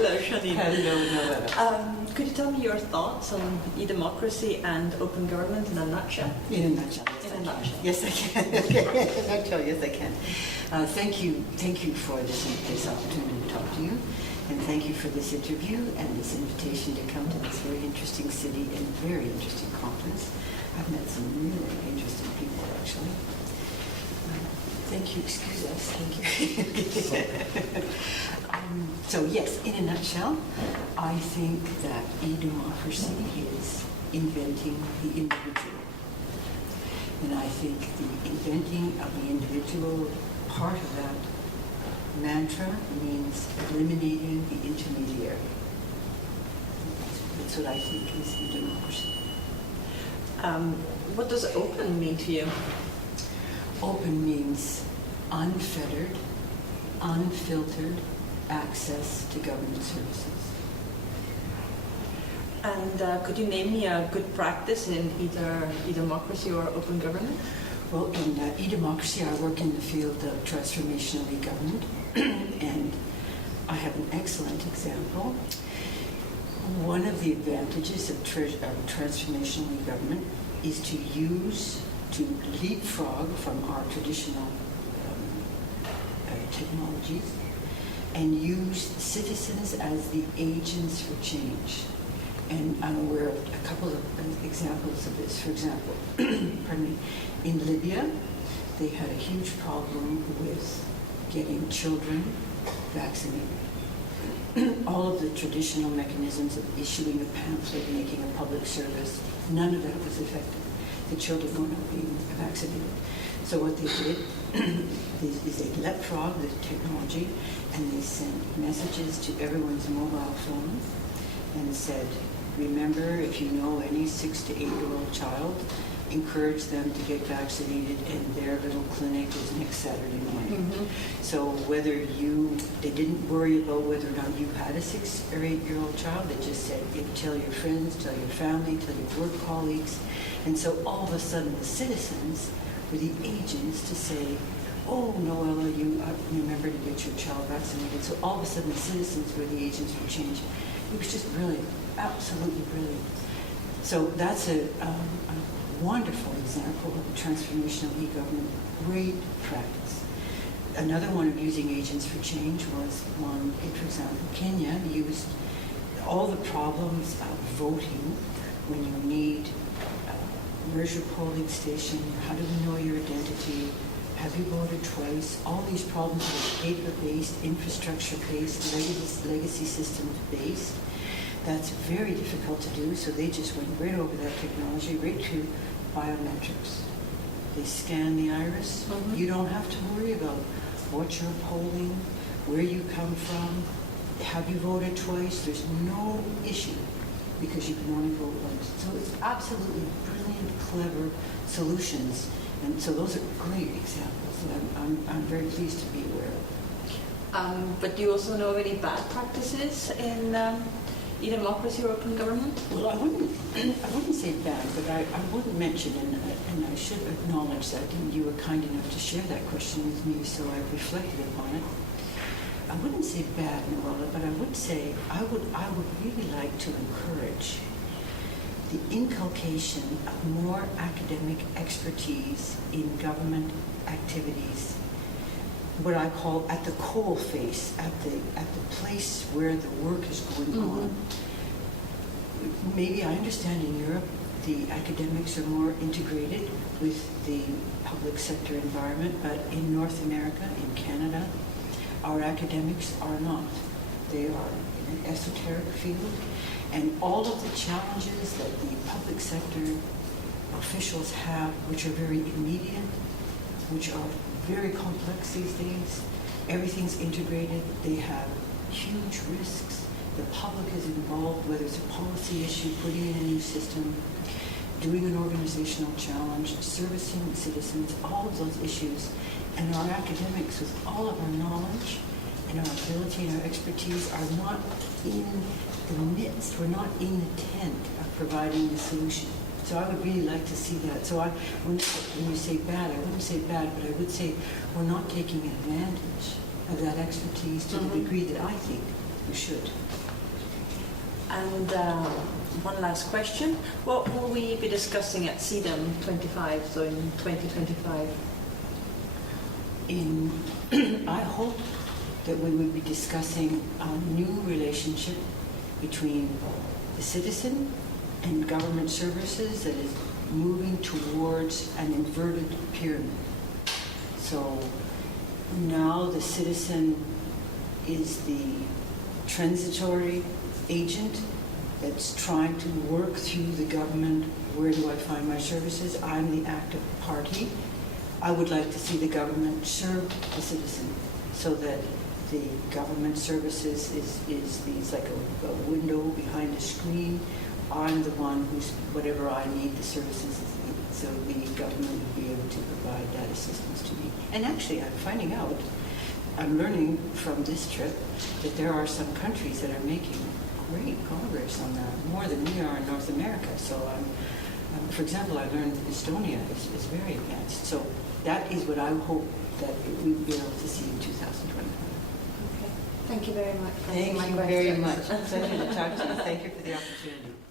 Hello, Shauneen. Hello, Noella. Could you tell me your thoughts on e-democracy and open government in a nutshell? In a nutshell, yes, I can. In a nutshell, yes, I can. Thank you for this opportunity to talk to you, and thank you for this interview and this invitation to come to this very interesting city and very interesting conference. I've met some really interesting people, actually. Thank you. Excuse us. Thank you. So yes, in a nutshell, I think that e-democracy is inventing the individual. And I think the inventing of the individual, part of that mantra means eliminating the intermediary. That's what I think is e-democracy. What does open mean to you? Open means unfettered, unfiltered access to government services. And could you name me a good practice in either e-democracy or open government? Well, in e-democracy, I work in the field of transformational e-government, and I have an excellent example. One of the advantages of transformational e-government is to leapfrog from our traditional technologies and use citizens as the agents for change. And I'm aware of a couple of examples of this. For example, pardon me, in Libya, they had a huge problem with getting children vaccinated. All of the traditional mechanisms of issuing a pamphlet, making a public service, none of that was effective. The children were not being vaccinated. So what they did is they leapfrogged the technology and they sent messages to everyone's mobile phone and said, remember, if you know any 6 to 8-year-old child, encourage them to get vaccinated, and their little clinic is next Saturday morning. Mm-hmm. So they didn't worry about whether or not you had a 6 or 8-year-old child. They just said, tell your friends, tell your family, tell your work colleagues. And so all of a sudden the citizens were the agents to say, oh, Noella, you remember to get your child vaccinated. So all of a sudden the citizens were the agents for change. It was just brilliant, absolutely brilliant. So that's a wonderful example of a transformational e-government, great practice. Another one of using agents for change was one, for example, Kenya used all the problems of voting when you need where's your polling station, how do we know your identity, have you voted twice, all these problems are paper-based, infrastructure-based, legacy systems-based. That's very difficult to do, so they just went right over that technology, right to biometrics. They scan the iris. Mm-hmm. You don't have to worry about what you're polling, where you come from, have you voted twice. There's no issue because you can only vote once. So it's absolutely brilliant, clever solutions. And so those are great examples that I'm very pleased to be aware of. But do you also know of any bad practices in e-democracy or open government? Well, I wouldn't say bad, but I would mention, and I should acknowledge that, and you were kind enough to share that question with me, so I've reflected upon it. I wouldn't say bad, Noella, but I would say I would really like to encourage the inculcation of more academic expertise in government activities, what I call at the coal face, at the place where the work is going mm-hmm. on. Maybe I understand in Europe the academics are more integrated with the public sector environment, but in North America, in Canada, our academics are not. They are in an esoteric field, and all of the challenges that the public sector officials have, which are very immediate, which are very complex these days, everything's integrated, they have huge risks. The public is involved, whether it's a policy issue, putting in a new system, doing an organizational challenge, servicing citizens, all of those issues. And our academics, with all of our knowledge and our ability and our expertise, are not in the midst, we're not in the tent of providing the solution. So I would really like to see that. So when you say bad, I wouldn't say bad, but I would say we're not taking advantage of that expertise to mm-hmm. the degree that I think you should. And one last question. What will we be discussing at CEDAM 25, so in 2025? I hope that we would be discussing a new relationship between the citizen and government services that is moving towards an inverted pyramid. So now the citizen is the transitory agent that's trying to work through the government. Where do I find my services? I'm the active party. I would like to see the government serve the citizen so that the government services is these like a window behind a screen. I'm the one who's, whatever I need, the services, so the government will be able to provide that assistance to me. And actually, I'm finding out, I'm learning from this trip that there are some countries that are making great progress on that, more than we are in North America. So for example, I learned Estonia is very advanced. So that is what I hope that we will be able to see in 2025. Okay. Thank you very much for Thank my you questions. very much. Pleasure to talk to you. Thank you for the opportunity.